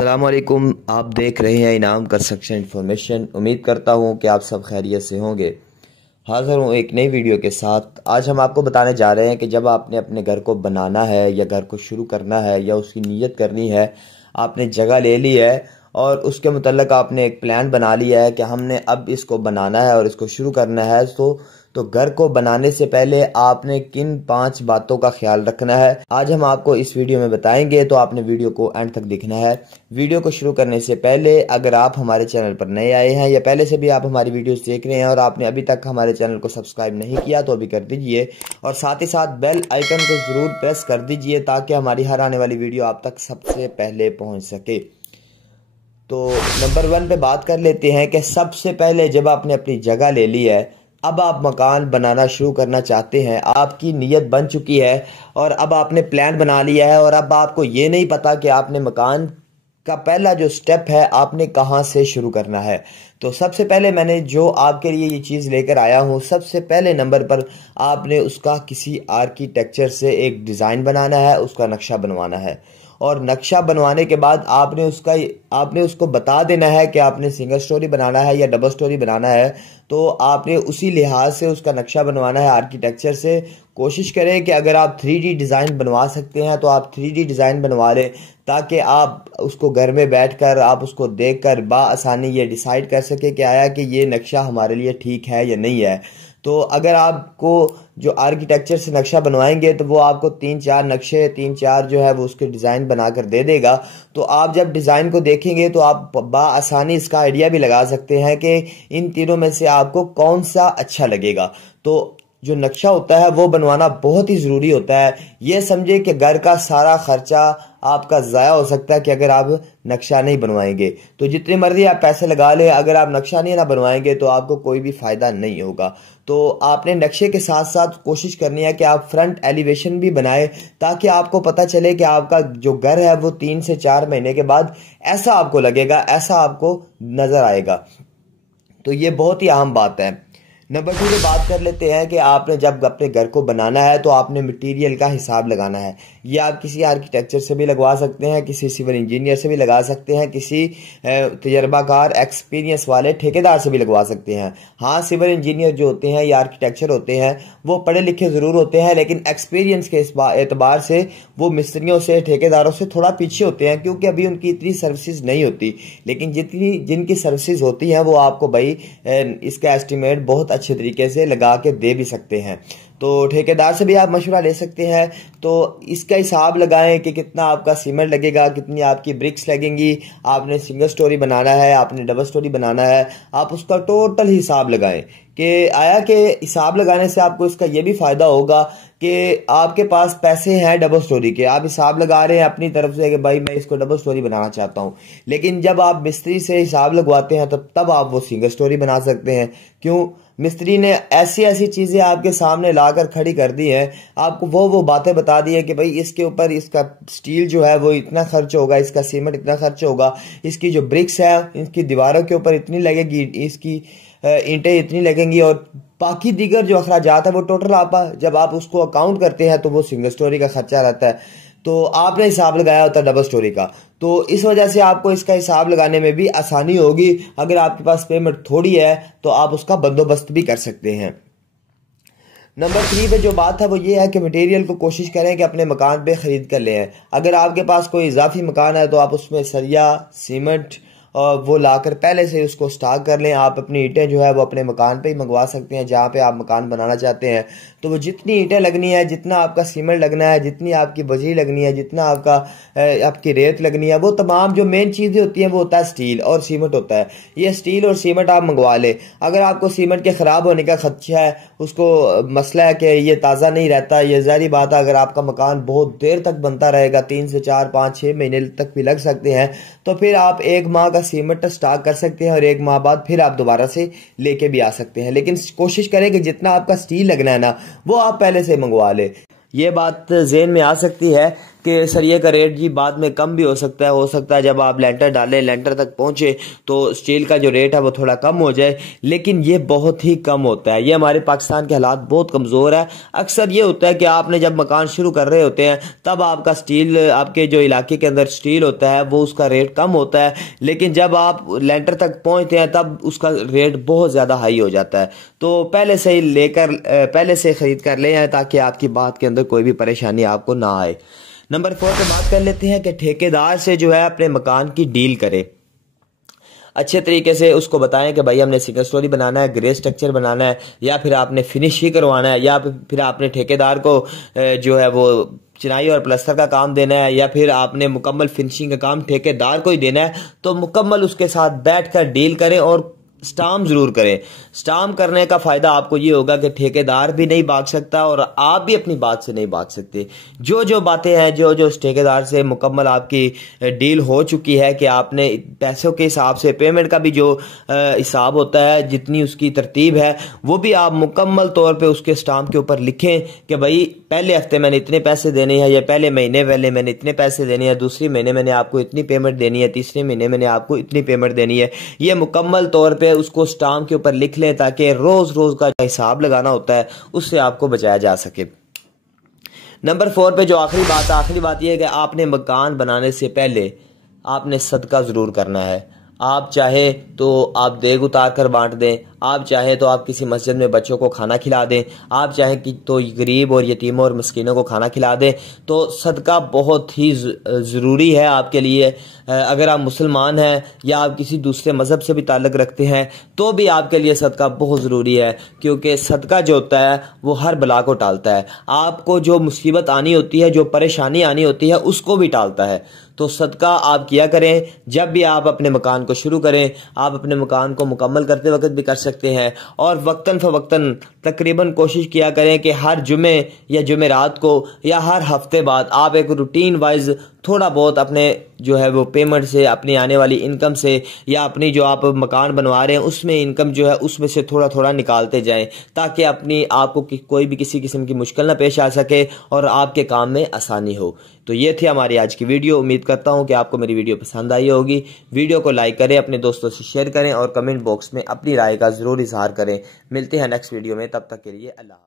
अस्सलाम वालेकुम। आप देख रहे हैं इनाम कंस्ट्रक्शन इन्फॉर्मेशन। उम्मीद करता हूं कि आप सब खैरियत से होंगे। हाज़िर हूं एक नई वीडियो के साथ। आज हम आपको बताने जा रहे हैं कि जब आपने अपने घर को बनाना है या घर को शुरू करना है या उसकी नीयत करनी है, आपने जगह ले ली है और उसके मुतल्लिक़ आपने एक प्लान बना लिया है कि हमने अब इसको बनाना है और इसको शुरू करना है, तो घर को बनाने से पहले आपने किन 5 बातों का ख्याल रखना है, आज हम आपको इस वीडियो में बताएंगे। तो आपने वीडियो को एंड तक देखना है। वीडियो को शुरू करने से पहले अगर आप हमारे चैनल पर नए आए हैं या पहले से भी आप हमारी वीडियोस देख रहे हैं और आपने अभी तक हमारे चैनल को सब्सक्राइब नहीं किया तो अभी कर दीजिए और साथ ही साथ बेल आइकन को ज़रूर प्रेस कर दीजिए ताकि हमारी हर आने वाली वीडियो आप तक सबसे पहले पहुँच सके। तो नंबर 1 पे बात कर लेते हैं कि सबसे पहले जब आपने अपनी जगह ले ली है, अब आप मकान बनाना शुरू करना चाहते हैं, आपकी नीयत बन चुकी है और अब आपने प्लान बना लिया है और अब आपको ये नहीं पता कि आपने मकान का पहला जो स्टेप है आपने कहाँ से शुरू करना है। तो सबसे पहले मैंने जो आपके लिए ये चीज़ लेकर आया हूँ, सबसे पहले नंबर पर आपने उसका किसी आर्किटेक्चर से एक डिज़ाइन बनाना है, उसका नक्शा बनवाना है और नक्शा बनवाने के बाद आपने उसको बता देना है कि आपने सिंगल स्टोरी बनाना है या डबल स्टोरी बनाना है। तो आपने उसी लिहाज से उसका नक्शा बनवाना है आर्किटेक्चर से। कोशिश करें कि अगर आप 3D डिज़ाइन बनवा सकते हैं तो आप 3D डिज़ाइन बनवा लें ताकि आप उसको घर में बैठकर आप उसको देखकर बाआसानी ये डिसाइड कर सके कि आया कि ये नक्शा हमारे लिए ठीक है या नहीं है। तो अगर आपको जो आर्किटेक्चर से नक्शा बनवाएंगे तो वो आपको 3-4 नक्शे 3-4 जो है वो उसके डिज़ाइन बनाकर दे देगा। तो आप जब डिज़ाइन को देखेंगे तो आप बाआसानी इसका आइडिया भी लगा सकते हैं कि इन तीनों में से आपको कौन सा अच्छा लगेगा। तो जो नक्शा होता है वो बनवाना बहुत ही ज़रूरी होता है। ये समझे कि घर का सारा खर्चा आपका ज़ाया हो सकता है कि अगर आप नक्शा नहीं बनवाएंगे। तो जितने मर्जी आप पैसे लगा लें, अगर आप नक्शा नहीं ना बनवाएंगे तो आपको कोई भी फ़ायदा नहीं होगा। तो आपने नक्शे के साथ साथ कोशिश करनी है कि आप फ्रंट एलिवेशन भी बनाएं ताकि आपको पता चले कि आपका जो घर है वो 3 से 4 महीने के बाद ऐसा आपको लगेगा, ऐसा आपको नज़र आएगा। तो ये बहुत ही अहम बात है। नंबर 2 पे बात कर लेते हैं कि आपने जब अपने घर को बनाना है तो आपने मटेरियल का हिसाब लगाना है। ये आप किसी आर्किटेक्चर से भी लगवा सकते हैं, किसी सिविल इंजीनियर से भी लगा सकते हैं, किसी तजर्बाकार एक्सपीरियंस वाले ठेकेदार से भी लगवा सकते हैं। हाँ, सिविल इंजीनियर जो होते हैं या आर्किटेक्चर होते हैं वो पढ़े लिखे ज़रूर होते हैं, लेकिन एक्सपीरियंस के एतबार से वो मिस्त्रियों से ठेकेदारों से थोड़ा पीछे होते हैं क्योंकि अभी उनकी इतनी सर्विसेज नहीं होती। लेकिन जिनकी सर्विसेज होती हैं वो आपको भाई इसका एस्टिमेट बहुत अच्छे तरीके से लगा के दे भी सकते हैं। तो ठेकेदार से भी आप मशवरा ले सकते हैं। तो इसका हिसाब लगाएं कि कितना आपका सीमेंट लगेगा, कितनी आपकी ब्रिक्स लगेंगी, आपने सिंगल स्टोरी बनाना है, आपने डबल स्टोरी बनाना है, आप उसका टोटल हिसाब लगाएं कि आया कि हिसाब लगाने से आपको इसका ये भी फ़ायदा होगा कि आपके पास पैसे हैं डबल स्टोरी के, आप हिसाब लगा रहे हैं अपनी तरफ से कि भाई मैं इसको डबल स्टोरी बनाना चाहता हूँ, लेकिन जब आप मिस्त्री से हिसाब लगवाते हैं तब आप वो सिंगल स्टोरी बना सकते हैं। क्यों? मिस्त्री ने ऐसी ऐसी चीज़ें आपके सामने लाकर खड़ी कर दी हैं, आपको वो बातें बता दी है कि भाई इसके ऊपर इसका स्टील जो है वो इतना खर्च होगा, इसका सीमेंट इतना खर्च होगा, इसकी जो ब्रिक्स है इसकी दीवारों के ऊपर इतनी लगेगी, इसकी ईंटें इतनी लगेंगी और बाकी दीगर जो अखराजात है वो टोटल आप जब आप उसको अकाउंट करते हैं तो वो सिंगल स्टोरी का खर्चा रहता है। तो आपने हिसाब लगाया होता है डबल स्टोरी का, तो इस वजह से आपको इसका हिसाब लगाने में भी आसानी होगी। अगर आपके पास पेमेंट थोड़ी है तो आप उसका बंदोबस्त भी कर सकते हैं। नंबर 3 पे जो बात है वो ये है कि मटेरियल को कोशिश करें कि अपने मकान पे ख़रीद कर लें। अगर आपके पास कोई इजाफी मकान है तो आप उसमें सरिया सीमेंट वो लाकर पहले से उसको स्टॉक कर लें। आप अपनी ईंटें जो है वो अपने मकान पे ही मंगवा सकते हैं जहाँ पे आप मकान बनाना चाहते हैं। तो वो जितनी ईंटें लगनी है, जितना आपका सीमेंट लगना है, जितनी आपकी बजरी लगनी है, जितना आपकी रेत लगनी है, वो तमाम जो मेन चीज़ें होती हैं वो होता है स्टील और सीमेंट होता है। ये स्टील और सीमेंट आप मंगवा लें। अगर आपको सीमेंट के ख़राब होने का खदशा है, उसको मसला है कि ये ताज़ा नहीं रहता, ये ज़ाहिर बात है अगर आपका मकान बहुत देर तक बनता रहेगा, 3 से 4 5 6 महीने तक भी लग सकते हैं, तो फिर आप 1 माह का सीमेंट स्टॉक कर सकते हैं और 1 माह बाद फिर आप दोबारा से लेके भी आ सकते हैं। लेकिन कोशिश करें कि जितना आपका स्टील लगना है ना वो आप पहले से मंगवा ले। ये बात ज़हन में आ सकती है कि सरिये का रेट जी बाद में कम भी हो सकता है जब आप लेंटर डालें, लेंटर तक पहुंचे तो स्टील का जो रेट है वो थोड़ा कम हो जाए, लेकिन ये बहुत ही कम होता है। ये हमारे पाकिस्तान के हालात बहुत कमज़ोर है। अक्सर ये होता है कि आपने जब मकान शुरू कर रहे होते हैं तब आपका स्टील, आपके जो इलाके के अंदर स्टील होता है वो उसका रेट कम होता है, लेकिन जब आप लेंटर तक पहुंचते हैं तब उसका रेट बहुत ज़्यादा हाई हो जाता है। तो पहले से ख़रीद कर लें ताकि आपकी बात के अंदर कोई भी परेशानी आपको ना आए। नंबर 4 पे बात कर लेते हैं कि ठेकेदार से जो है अपने मकान की डील करें। अच्छे तरीके से उसको बताएं कि भाई हमने सिंगल स्टोरी बनाना है, ग्रे स्ट्रक्चर बनाना है, या फिर आपने फिनिश ही करवाना है, या फिर आपने ठेकेदार को जो है वो चिनाई और प्लस्तर का काम देना है, या फिर आपने मुकम्मल फिनिशिंग का काम ठेकेदार को ही देना है। तो मुकम्मल उसके साथ बैठकर डील करें और स्टाम्प जरूर करें। स्टाम्प करने का फायदा आपको ये होगा कि ठेकेदार भी नहीं भाग सकता और आप भी अपनी बात से नहीं भाग सकते। जो जो बातें हैं, जो जो ठेकेदार से मुकम्मल आपकी डील हो चुकी है कि आपने पैसों के हिसाब से, पेमेंट का भी जो हिसाब होता है, जितनी उसकी तरतीब है, वो भी आप मुकम्मल तौर पे उसके स्टाम्प के ऊपर लिखें कि भाई पहले हफ्ते मैंने इतने पैसे देने हैं, या पहले महीने पहले मैंने इतने पैसे देने हैं, दूसरी महीने मैंने आपको इतनी पेमेंट देनी है, तीसरे महीने मैंने आपको इतनी पेमेंट देनी है। ये मुकम्मल तौर पे उसको स्टाम्प के ऊपर लिख लें ताकि रोज रोज का हिसाब लगाना होता है उससे आपको बचाया जा सके। नंबर 4 पे जो आखिरी बात यह है कि आपने मकान बनाने से पहले आपने सदका जरूर करना है। आप चाहे तो आप देग उतार कर बांट दें, आप चाहे तो आप किसी मस्जिद में बच्चों को खाना खिला दें, आप चाहे कि तो गरीब और यतीमों और मस्कीनों को खाना खिला दें। तो सदका बहुत ही ज़रूरी है आपके लिए। अगर आप मुसलमान हैं या आप किसी दूसरे मज़हब से भी ताल्लुक़ रखते हैं तो भी आपके लिए सदका बहुत ज़रूरी है, क्योंकि सदका जो होता है वो हर बला को टालता है। आपको जो मुसीबत आनी होती है, जो परेशानी आनी होती है, उसको भी टालता है। तो सदका आप किया करें। जब भी आप अपने मकान को शुरू करें, आप अपने मकान को मुकम्मल करते वक्त भी कर सकते हैं, और वक्तन फ़वक्तन तकरीबन कोशिश किया करें कि हर जुमे या जुमेरात को या हर हफ्ते बाद आप एक रूटीन वाइज थोड़ा बहुत अपने जो है वो पेमेंट से, अपनी आने वाली इनकम से, या अपनी जो आप मकान बनवा रहे हैं उसमें इनकम जो है उसमें से थोड़ा थोड़ा निकालते जाएं, ताकि अपनी आपको कोई भी किसी किस्म की मुश्किल ना पेश आ सके और आपके काम में आसानी हो। तो ये थी हमारी आज की वीडियो। उम्मीद करता हूँ कि आपको मेरी वीडियो पसंद आई होगी। वीडियो को लाइक करें, अपने दोस्तों से शेयर करें और कमेंट बॉक्स में अपनी राय का ज़रूर इजहार करें। मिलते हैं नेक्स्ट वीडियो में, तब तक के लिए अल्लाह।